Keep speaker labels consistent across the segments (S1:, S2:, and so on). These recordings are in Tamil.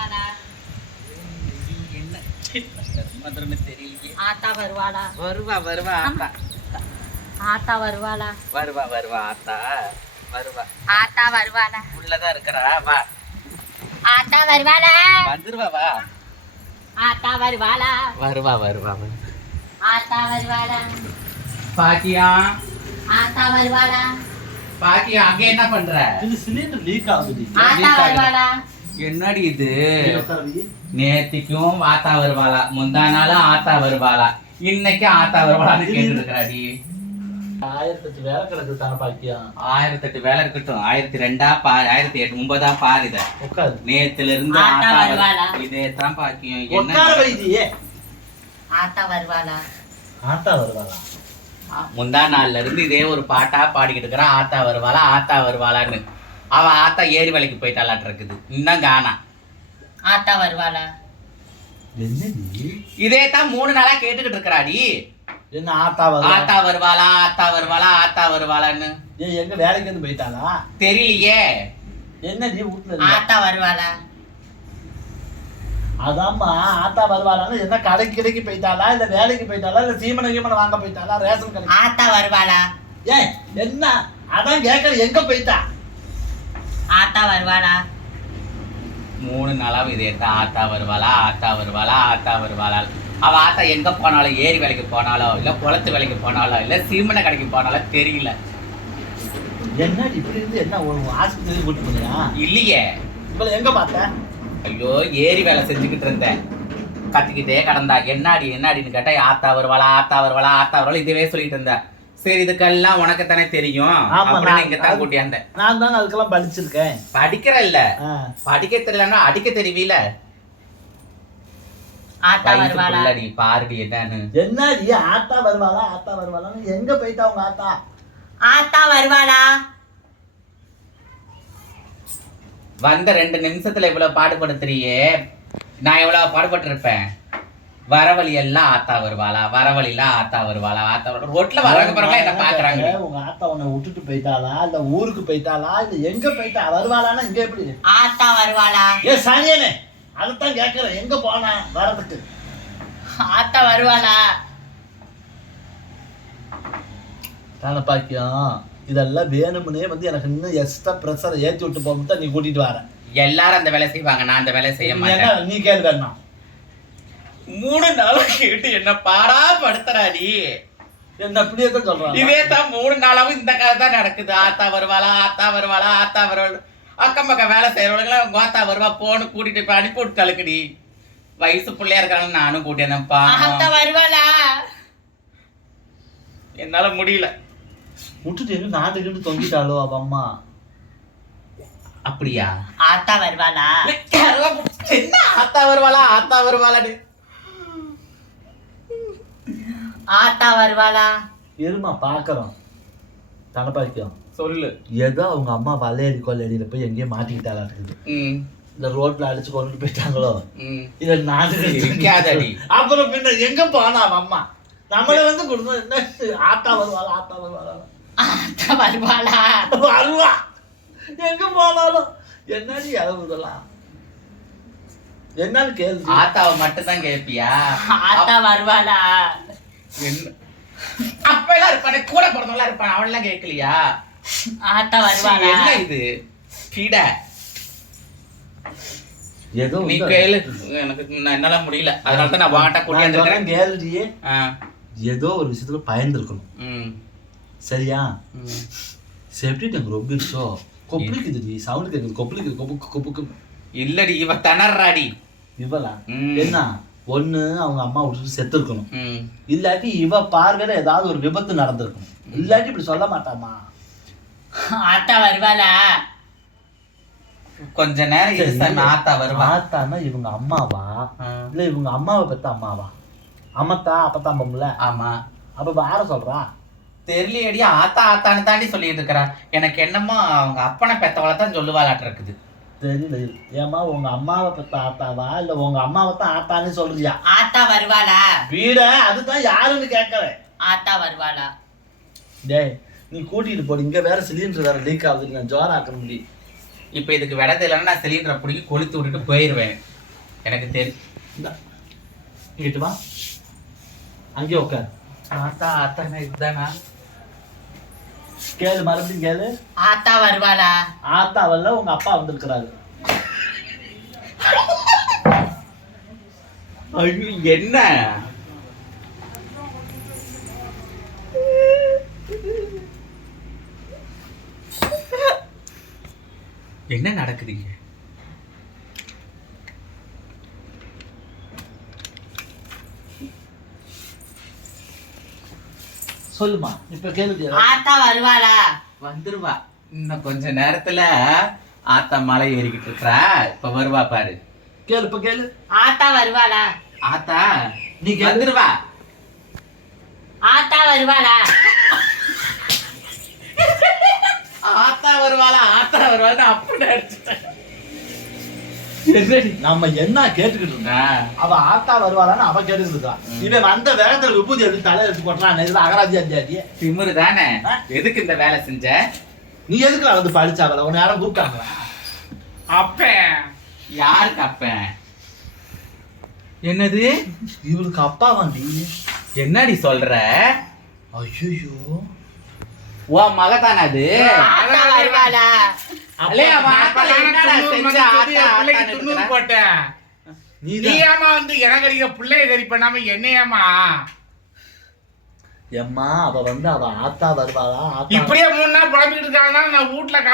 S1: வருவானா
S2: என்ன மாத்திரமே வருவாளா
S3: வருவா வருவா ஆத்தா
S1: ஆத்தா வருவாளா வருவா வருவாளா
S3: பாக்கியா அங்க என்ன பண்ற
S4: இது சிலிண்டர் லீக் ஆகுது
S1: வருவாளா
S3: என்னடி இது நேத்திக்கும் ஆத்தா வருவாளா முந்தா நாளும் ஆத்தா வருவாளா இன்னைக்கு ஆத்தா வருவாளான்னு கேட்டுருக்கிறாடி
S4: ஆயிரத்தெட்டு வேலை கிடக்கு தானே பாக்கியம்
S3: ஆயிரத்தெட்டு வேலை இருக்கட்டும் ஆயிரத்தி ரெண்டா பா ஆயிரத்தி எட்டு ஒன்பதா பாரு இத நேத்துல இருந்து ஆத்தா இதே தான் பாக்கியம்
S4: என்ன
S1: ஆத்தா வருவாளா
S4: ஆத்தா வருவாளா
S3: முந்தா நாள்ல இருந்து இதே ஒரு பாட்டா பாடிக்கிட்டு இருக்கிறான் ஆத்தா வருவாளா ஆத்தா வருவாளான்னு அவன் ஆத்தா ஏரி வேலைக்கு போயிட்டாளாட்டு இருக்குது இன்னும் காணா
S1: ஆத்தா வருவாளா
S3: இதே தான் மூணு நாளா கேட்டுக்கிட்டு இருக்கிறாடி என்ன ஆத்தா ஆத்தா வருவாளா ஆத்தா வருவாளா ஆத்தா வருவாளான்னு
S4: எங்க வேலைக்கு வந்து போயிட்டாளா தெரியலையே என்ன ஜி வீட்டுல
S1: ஆத்தா வருவாளா
S4: அதாம்மா ஆத்தா வருவாளா என்ன கடைக்கு கடைக்கு போயிட்டாளா இல்ல வேலைக்கு போயிட்டாளா இல்ல சீமனை கீமனை வாங்க போயிட்டாளா ரேஷன் கடை
S1: ஆத்தா வருவாளா
S4: ஏ என்ன அதான் கேட்கல எங்க போயிட்டா
S1: ஆத்தா வருவாளா
S3: மூணு நாளாவும் இதே தான் ஆத்தா வருவாளா ஆத்தா வருவாளா ஆத்தா வருவாளா அவ ஆத்தா எங்க போனாலும் ஏரி வேலைக்கு போனாலோ இல்ல குளத்து வேலைக்கு போனாலோ இல்ல சீமனை கடைக்கு போனாலோ தெரியல
S4: என்ன இப்படி இருந்து என்ன ஆஸ்பத்திரி கூட்டு இல்லையே இவ்வளோ எங்கே பார்த்தேன்
S3: ஐயோ ஏரி வேலை செஞ்சுக்கிட்டு இருந்தேன் கத்திக்கிட்டே கடந்தா என்னாடி என்னாடின்னு கேட்டா ஆத்தா வருவாளா ஆத்தா வருவாளா ஆத்தா வருவாளா இதுவே சொல்லிட்டு இருந்தேன் சரி இதுக்கெல்லாம் தானே தெரியும் கூட்டியாந்த
S4: நான் தான் அதுக்கெல்லாம் படிச்சிருக்கேன்
S3: படிக்கிற இல்ல படிக்க தெரியலன்னா அடிக்க தெரியவில பாருடி
S4: ஆத்தா வருவாளா ஆத்தா எங்க போயிட்டா உங்க
S1: ஆத்தா வருவாளா
S3: வந்த ரெண்டு நிமிஷத்துல இவ்வளவு பாடுபடுத்துறியே நான் எவ்வளவு பாடுபட்டு இருப்பேன் வரவழி எல்லாம் ஆத்தா வருவாளா எல்லாம் ஆத்தா வருவாளா ஆத்தா வருவா ரோட்ல வரக்கு பிறகு என்ன பாக்குறாங்க
S4: உங்க ஆத்தா உன்னை விட்டுட்டு போயிட்டாளா இல்ல ஊருக்கு போயிட்டாளா இல்ல எங்க போயிட்டா வருவாளானா இங்க எப்படி
S1: ஆத்தா வருவாளா
S4: ஏ சனியனே அதத்தான் கேக்குறேன் எங்க போனா வரதுக்கு
S1: ஆத்தா வருவாளா
S4: தானே பாக்கியம் இதெல்லாம் வேணும்னே வந்து எனக்கு இன்னும் எக்ஸ்ட்ரா ப்ரெஷரை ஏற்றி விட்டு போகணும் நீ கூட்டிட்டு வர
S3: எல்லாரும் அந்த வேலை செய்வாங்க நான் அந்த வேலை செய்ய
S4: மாட்டேன் நீ கேள்வி வேணும்
S3: மூணு நாளா கேட்டு என்ன பாடா படுத்துறாடி இதே தான் மூணு நாளாவும் இந்த கதை தான் நடக்குது ஆத்தா வருவாளா ஆத்தா வருவாளா ஆத்தா வருவாள் அக்கம் பக்கம் வேலை செய்யறவங்களா உங்க ஆத்தா வருவா போன்னு கூட்டிட்டு அனுப்பி விட்டு கழுக்குடி வயசு பிள்ளையா இருக்கானு நானும் கூட்டினப்பா வருவாளா என்னால முடியல
S4: விட்டுட்டு நாட்டுக்கு தொங்கிட்டாளோ அவ அம்மா
S3: அப்படியா
S1: ஆத்தா வருவாளா
S4: என்ன ஆத்தா வருவாளா ஆத்தா வருவாளா
S1: ஆத்தா வருவாளா
S4: இருமா பாக்குறோம் தனப்பாக்கியம் சொல்லு ஏதோ அவங்க அம்மா வலையடி கொள்ளையடியில போய் எங்கேயோ மாட்டிக்கிட்டாளா இருக்குது இந்த ரோட்ல அடிச்சு கொண்டு போயிட்டாங்களோ இத நாடு அப்புறம் பின்ன எங்க போனா அம்மா நம்மள வந்து கொடுத்தோம் என்ன ஆத்தா வருவாளா ஆத்தா வருவாளா
S1: ஆத்தா வருவாளா
S4: வருவா எங்க போனாலும் என்னடி அளவுதெல்லாம் என்னன்னு கேள்வி
S3: ஆத்தாவை மட்டும் தான் கேட்பியா
S1: ஆத்தா வருவாளா என்ன
S3: அப்பெல்லாம் இருப்பானே கூட பிறந்தவெல்லாம் இருப்பான் அவன்லாம் கேட்கலையா
S1: ஆட்டா வருவானா
S3: என்ன இது கிட ஏதோ நீ கேளு எனக்கு என்னால முடியல அதனால தான் நான் வாட்டா கொடியாந்துறேன்
S4: கேளுடியே ஏதோ ஒரு விஷயத்துல பயந்துருக்கணும் சரியா சேஃப்டி டேங்க் ரொம்ப இருச்சோ கொப்பளிக்குதுடி சவுண்ட் கேக்குது கொப்பளிக்குது கொப்பு கொப்பு
S3: இல்லடி இவ தணர்றாடி
S4: இவளா என்ன ஒன்று அவங்க அம்மா விட்டு செத்துருக்கணும் இல்லாட்டி இவ பார்வையில் ஏதாவது ஒரு விபத்து நடந்திருக்கும் இல்லாட்டி இப்படி சொல்ல மாட்டாமா
S1: ஆத்தா வருவாளா
S3: கொஞ்ச நேரம் ஆத்தா வருவா
S4: ஆத்தான்னா இவங்க அம்மாவா இல்லை இவங்க அம்மாவை பத்த அம்மாவா அம்மத்தா அப்பத்தா அம்மம்ல ஆமா அப்ப வேற சொல்றா
S3: தெரியலையடி ஆத்தா ஆத்தான்னு தாண்டி சொல்லிட்டு இருக்கிறா எனக்கு என்னமோ அவங்க அப்பனை பெத்தவளை தான் சொல்லுவாளாட்டு இருக்குது
S4: தெரியுது ஏமா உங்க அம்மாவை பத்த ஆத்தாவா இல்ல உங்க அம்மாவை தான் ஆத்தான்னு சொல்றியா
S1: ஆத்தா வருவாளா
S4: வீட அதுதான் யாருன்னு கேட்கறேன்
S1: ஆத்தா வருவாளா
S4: டேய் நீ கூட்டிட்டு போடு இங்க வேற சிலிண்டர் வேற லீக் ஆகுது நான் ஜோரம் ஆக்க முடியும்
S3: இப்போ இதுக்கு விட தெரியலன்னா நான் சிலிண்டரை பிடிக்கி கொளுத்து விட்டுட்டு போயிடுவேன் எனக்கு தெரியும்
S4: இங்கிட்டு வா அங்கே உட்காரு ஆத்தா ஆத்தானே இதுதானா கேளு மறுபடியும் கேளு
S1: ஆத்தா வருவாளா
S4: ஆத்தா வரல உங்க அப்பா வந்திருக்கிறாரு ஐயோ என்ன என்ன நடக்குதுங்க சொல்லுமா இப்ப கேளுது
S1: ஆத்தா வருவாளா
S3: வந்துருவா இன்னும் கொஞ்ச நேரத்துல ஆத்தா மலை ஏறிக்கிட்டு இருக்கா இப்ப வருவா பாரு
S4: கேளு இப்ப கேளு
S1: ஆத்தா வருவாளா
S3: ஆத்தா நீ வந்துருவா
S1: ஆத்தா வருவாளா
S3: ஆத்தா வருவாளா ஆத்தா வருவாளா அப்படி அடிச்சுட்டேன்
S4: நம்ம என்ன கேட்டுக்கிட்டு இருந்தா அவ ஆத்தா வருவாளான்னு அவ கேட்டுக்கிட்டு இருக்கான் இவன் வந்த வேகத்துல விபூதி எடுத்து தலை எடுத்து போட்டான் இதுல அகராஜி அஞ்சாதி
S3: திமுரு தானே எதுக்கு இந்த வேலை செஞ்ச
S4: நீ எதுக்கு வந்து படிச்சாவல உன்னை யாரும் கூப்பிட்டாங்களா
S3: அப்ப யாருக்கு அப்ப
S4: என்னது இவளுக்கு அப்பா வந்து
S3: என்னடி சொல்ற
S4: ஐயோ உன் மகத்தான
S3: வந்து எனக்கு அடிக்க
S4: எம்மா வந்து
S3: இப்படியே மூணு நாள் குழம்பிட்டு இருக்காங்கன்னா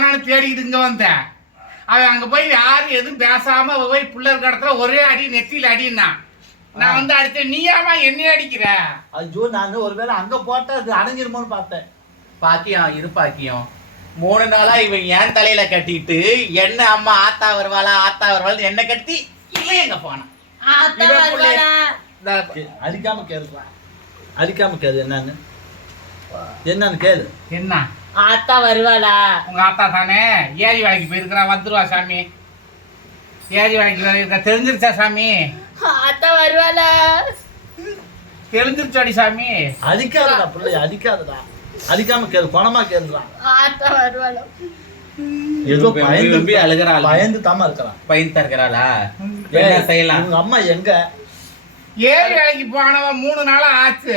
S3: நான் வந்தேன் அவன் அங்க போய் யாரும் எதுவும் பேசாம போய் இருக்க இடத்துல ஒரே அடி நெத்தியில் அடினா நான் வந்து அடுத்த நீயாமா என்ன அடிக்கிற
S4: ஐயோ நான் ஒருவேளை அங்க போட்டா அது அடைஞ்சிருமோன்னு பார்த்தேன்
S3: பாக்கியம் இரு பாக்கியம் மூணு நாளா இவன் என் தலையில கட்டிட்டு என்ன அம்மா ஆத்தா வருவாளா ஆத்தா வருவாள் என்ன கட்டி இவன் எங்க போனான்
S4: அழிக்காம கேளுப்பா அடிக்காம கேளு என்னன்னு என்னன்னு கேளு
S3: என்ன
S1: ஆத்தா வருவாளா
S3: உங்க ஆத்தா தானே ஏரி வேலைக்கு போயிருக்கிறான் வந்துருவா சாமி ஏரி வேலைக்கு இருக்க தெரிஞ்சிருச்சா சாமி
S1: ஆத்தா வருவாளா
S3: தெரிஞ்சிருச்சாடி சாமி
S4: அடிக்காதடா பிள்ளை அடிக்காதடா அடிக்காம கேளு குணமா கேளுறான் ஏதோ பயந்து
S3: நம்பி அழுகிறாள்
S4: பயந்து தாமா இருக்கிறான்
S3: பயந்து தருகிறாளா என்ன செய்யலாம்
S4: உங்க அம்மா எங்க
S3: ஏழு வேலைக்கு போனவன் மூணு நாளா ஆச்சு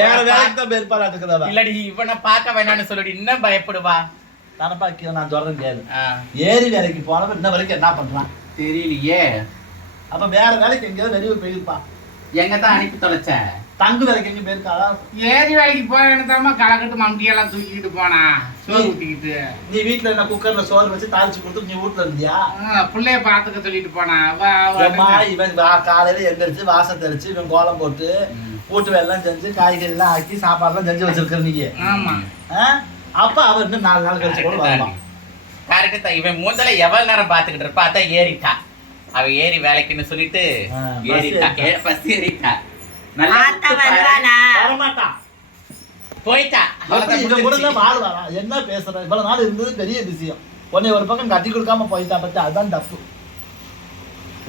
S4: வேற வேலைக்கு தான் பேர்பாடா இருக்கிறதா
S3: இல்லடி இவனை பார்க்க வேணாம்னு சொல்லிட்டு இன்னும் பயப்படுவா
S4: தனப்பாக்கி நான் சொல்றேன் கேளு ஏறி வேலைக்கு போனவன் இன்ன வரைக்கும் என்ன பண்றான்
S3: தெரியலையே
S4: அப்ப வேற வேலைக்கு எங்கேயாவது வெளியூர் போயிருப்பா
S3: எங்க தான் அனுப்பி தொலைச்சேன்
S4: தங்கு வேலைக்கு எங்க போயிருக்காளா
S3: ஏரி வேலைக்கு போற இடத்தாம கலக்கட்டு மம்டியெல்லாம் தூக்கிட்டு போனா சோறு ஊட்டிக்கிட்டு
S4: நீ வீட்டுல என்ன குக்கர்ல சோறு வச்சு தாளிச்சு கொடுத்து நீ வீட்டுல இருந்தியா
S3: பிள்ளைய பாத்துக்க சொல்லிட்டு போனா
S4: இவன் காலையில எந்திரிச்சு வாசம் தெரிச்சு இவன் கோலம் போட்டு கூட்டு வேலைலாம் செஞ்சு காய்கறி எல்லாம் ஆக்கி சாப்பாடு எல்லாம் செஞ்சு வச்சிருக்கிற நீங்க ஆமா அப்ப அவர் இன்னும் நாலு நாள் கழிச்சு கூட வரலாம்
S3: கரெக்ட் தான் இவன் மூந்தல எவ்வளவு நேரம் பாத்துக்கிட்டு இருப்பா அதான் ஏறிட்டா அவ ஏறி வேலைக்குன்னு சொல்லிட்டு ஏறிட்டா பஸ் ஏறிட்டா
S1: என்ன
S4: பேசுற இவ்வளவு நாள் இருந்தது பெரிய விஷயம் உன்னை ஒரு பக்கம் கட்டி கொடுக்காம போயிட்டா பத்தி அதுதான் தப்பு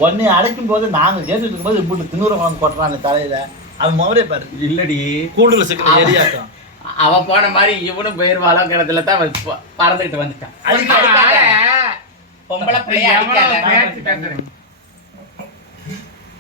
S4: உன்னை அடைக்கும் போது நாங்க கேட்டு இருக்கும் போது இப்படி தின்னூர குழம்பு கொட்டுறாங்க தலையில அவன் மோரே பாரு இல்லடி கூடுதல் சிக்கல்
S3: அவ போன மாதிரி இவனும் போயிருவாளோங்கிறதுல தான் பறந்துகிட்டு வந்துட்டான் பொம்பளை பிள்ளைய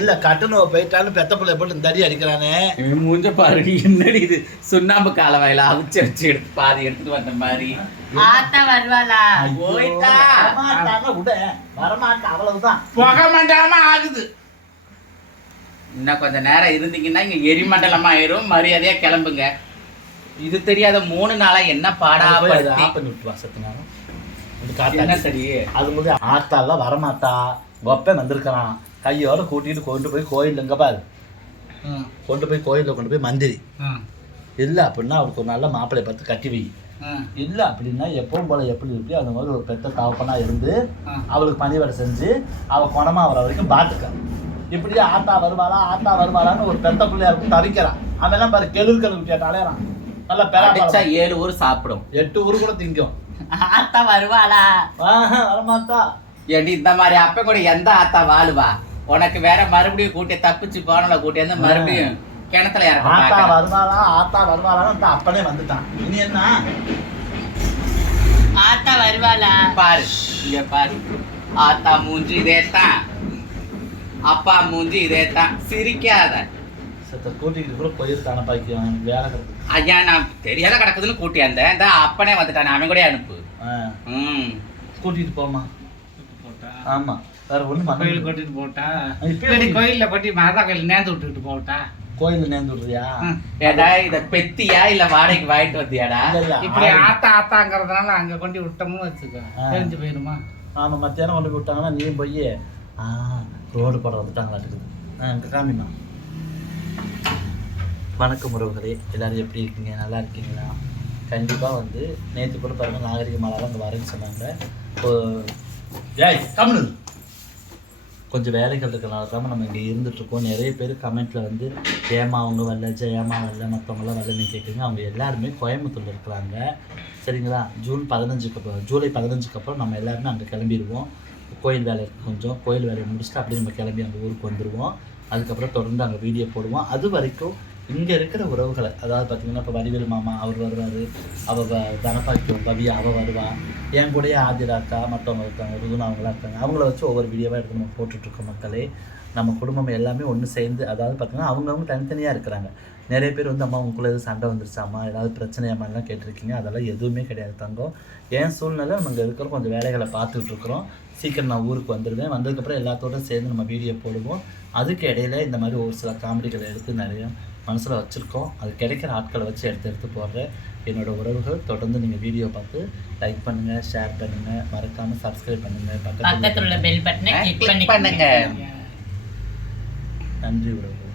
S4: இல்ல கட்டணவ போயிட்டாலும் பெத்த பிள்ளை போட்டு தடி அடிக்கிறானே
S3: மூஞ்ச பாரு என்னடி சுண்ணாம்பு கால வயல அவிச்சு அவிச்சு எடுத்து பாதி எடுத்துட்டு வந்த மாதிரி கொஞ்ச நேரம் இருந்தீங்கன்னா இங்க எரிமண்டலமா ஆயிரும் மரியாதையா கிளம்புங்க இது தெரியாத மூணு நாளா என்ன பாடா பண்ணி
S4: விட்டுருவா சத்துனாலும் அது காட்டா சரி அது முதல் ஆத்தாலாம் வரமாட்டா கொப்பன் வந்திருக்கிறான் கையோட கூட்டிகிட்டு கொண்டு போய் கோயில் எங்கே பாரு கொண்டு போய் கோயிலில் கொண்டு போய் மந்திரி இல்லை அப்படின்னா அவளுக்கு ஒரு நல்ல மாப்பிள்ளை பார்த்து கட்டி வை இல்லை அப்படின்னா எப்பவும் போல எப்படி இருக்கு அந்த மாதிரி ஒரு பெத்த தகப்பனாக இருந்து அவளுக்கு வேலை செஞ்சு அவள் குணமாக வர வரைக்கும் பார்த்துக்க இப்படியே ஆத்தா வருவாளா ஆத்தா வருவாளான்னு ஒரு பெத்த பிள்ளையா இருக்கும் தவிக்கிறான் அதெல்லாம் பாரு கெழுர் கழுவி அலையறான்
S3: நல்லா பெறா ஏழு ஊர் சாப்பிடும்
S4: எட்டு ஊர் கூட திங்கும்
S1: ஆத்தா வருவாளா
S4: வரமாத்தா
S3: ஏண்டி இந்த மாதிரி அப்ப கூட எந்த ஆத்தா வாழுவா உனக்கு வேற மறுபடியும் கூட்டி தப்பிச்சு போனல கூட்டி வந்து மறுபடியும் கிணத்துல இறக்க ஆத்தா
S4: வருவாளா ஆத்தா வருவாளான்னு அப்பனே வந்துட்டான் இனி என்ன
S1: ஆத்தா வருவாளா
S3: பாரு இங்க பாரு ஆத்தா மூஞ்சி இதே தான் அப்பா மூஞ்சி இதே தான் சிரிக்காத
S4: கூட்டிட்டு கூட போயிருக்கான பாக்கியம் வேலை
S3: கிடக்கு ஐயா நான் தெரியாத கிடக்குதுன்னு கூட்டி அந்த அப்பனே வந்துட்டான் அவன் கூட அனுப்பு
S4: ம் கூட்டிகிட்டு போமா ஆமா வேற ஒண்ணு
S3: கோயில் கொட்டிட்டு போட்டா இப்படி கோயில்ல கொட்டி மாதா கோயில் நேர்ந்து விட்டுட்டு போட்டா
S4: கோயில் நேர்ந்து விடுறியா
S3: ஏடா இத பெத்தியா இல்ல வாடகைக்கு வாங்கிட்டு வந்தியாடா இப்படி ஆத்தா ஆத்தாங்கிறதுனால அங்க கொண்டு விட்டோம்னு வச்சுக்கோ தெரிஞ்சு போயிருமா
S4: ஆமா மத்தியானம் கொண்டு விட்டாங்கன்னா நீ போய் ஆஹ் ரோடு படம் வந்துட்டாங்களா இருக்குது காமிமா வணக்கம் உறவுகளே எல்லாரும் எப்படி இருக்கீங்க நல்லா இருக்கீங்களா கண்டிப்பாக வந்து நேற்று கூட பாருங்கள் நாகரிக மாலாலாம் அங்கே வரேன்னு சொன்னாங்க ஏய் கம்னு கொஞ்சம் வேலைகள் இருக்கனால தான் நம்ம இங்கே இருந்துகிட்ருக்கோம் நிறைய பேர் கமெண்ட்டில் வந்து ஏமா அவங்க வரல ஜெயமா வரல மற்றவங்களாம் வரலன்னு கேட்குங்க அவங்க எல்லாருமே கோயம்புத்தூரில் இருக்கிறாங்க சரிங்களா ஜூன் பதினஞ்சுக்கு அப்புறம் ஜூலை பதினஞ்சுக்கு அப்புறம் நம்ம எல்லாருமே அங்கே கிளம்பிடுவோம் கோயில் வேலை கொஞ்சம் கோயில் வேலையை முடிச்சுட்டு அப்படியே நம்ம கிளம்பி அந்த ஊருக்கு வந்துடுவோம் அதுக்கப்புறம் தொடர்ந்து அங்கே வீடியோ போடுவோம் அது வரைக்கும் இங்கே இருக்கிற உறவுகளை அதாவது பார்த்திங்கன்னா இப்போ வடிவேல் மாமா அவர் வருவார் அவள் தனப்பாக்கி பவியா அவள் வருவாள் என் கூடயே ஆதிராக்கா மற்றவங்க இருக்காங்க ருதுனா அவங்களாம் இருக்காங்க அவங்கள வச்சு ஒவ்வொரு வீடியோவாக எடுத்து நம்ம போட்டுட்ருக்கோம் மக்களே நம்ம குடும்பம் எல்லாமே ஒன்று சேர்ந்து அதாவது பார்த்திங்கன்னா அவங்கவுங்க தனித்தனியாக இருக்கிறாங்க நிறைய பேர் வந்து அம்மா உங்களுக்கு எதுவும் சண்டை வந்துருச்சாம்மா ஏதாவது பிரச்சனையாமான்லாம் கேட்டிருக்கீங்க அதெல்லாம் எதுவுமே கிடையாது தங்கம் என் சூழ்நிலை நாங்கள் இருக்கிற கொஞ்சம் வேலைகளை பார்த்துக்கிட்டு இருக்கிறோம் சீக்கிரம் நான் ஊருக்கு வந்துடுவேன் வந்ததுக்கப்புறம் எல்லாத்தோட சேர்ந்து நம்ம வீடியோ போடுவோம் அதுக்கு இடையில இந்த மாதிரி ஒரு சில காமெடிகளை எடுத்து நிறைய மனசில் வச்சுருக்கோம் அது கிடைக்கிற ஆட்களை வச்சு எடுத்து எடுத்து போடுற என்னோடய உறவுகள் தொடர்ந்து நீங்கள் வீடியோ பார்த்து லைக் பண்ணுங்கள் ஷேர் பண்ணுங்கள் மறக்காமல் சப்ஸ்கிரைப் பண்ணுங்கள்
S1: பக்கத்தில் உள்ள பெல் பட்டனை கிளிக் பண்ணுங்கள்
S4: நன்றி உறவுகள்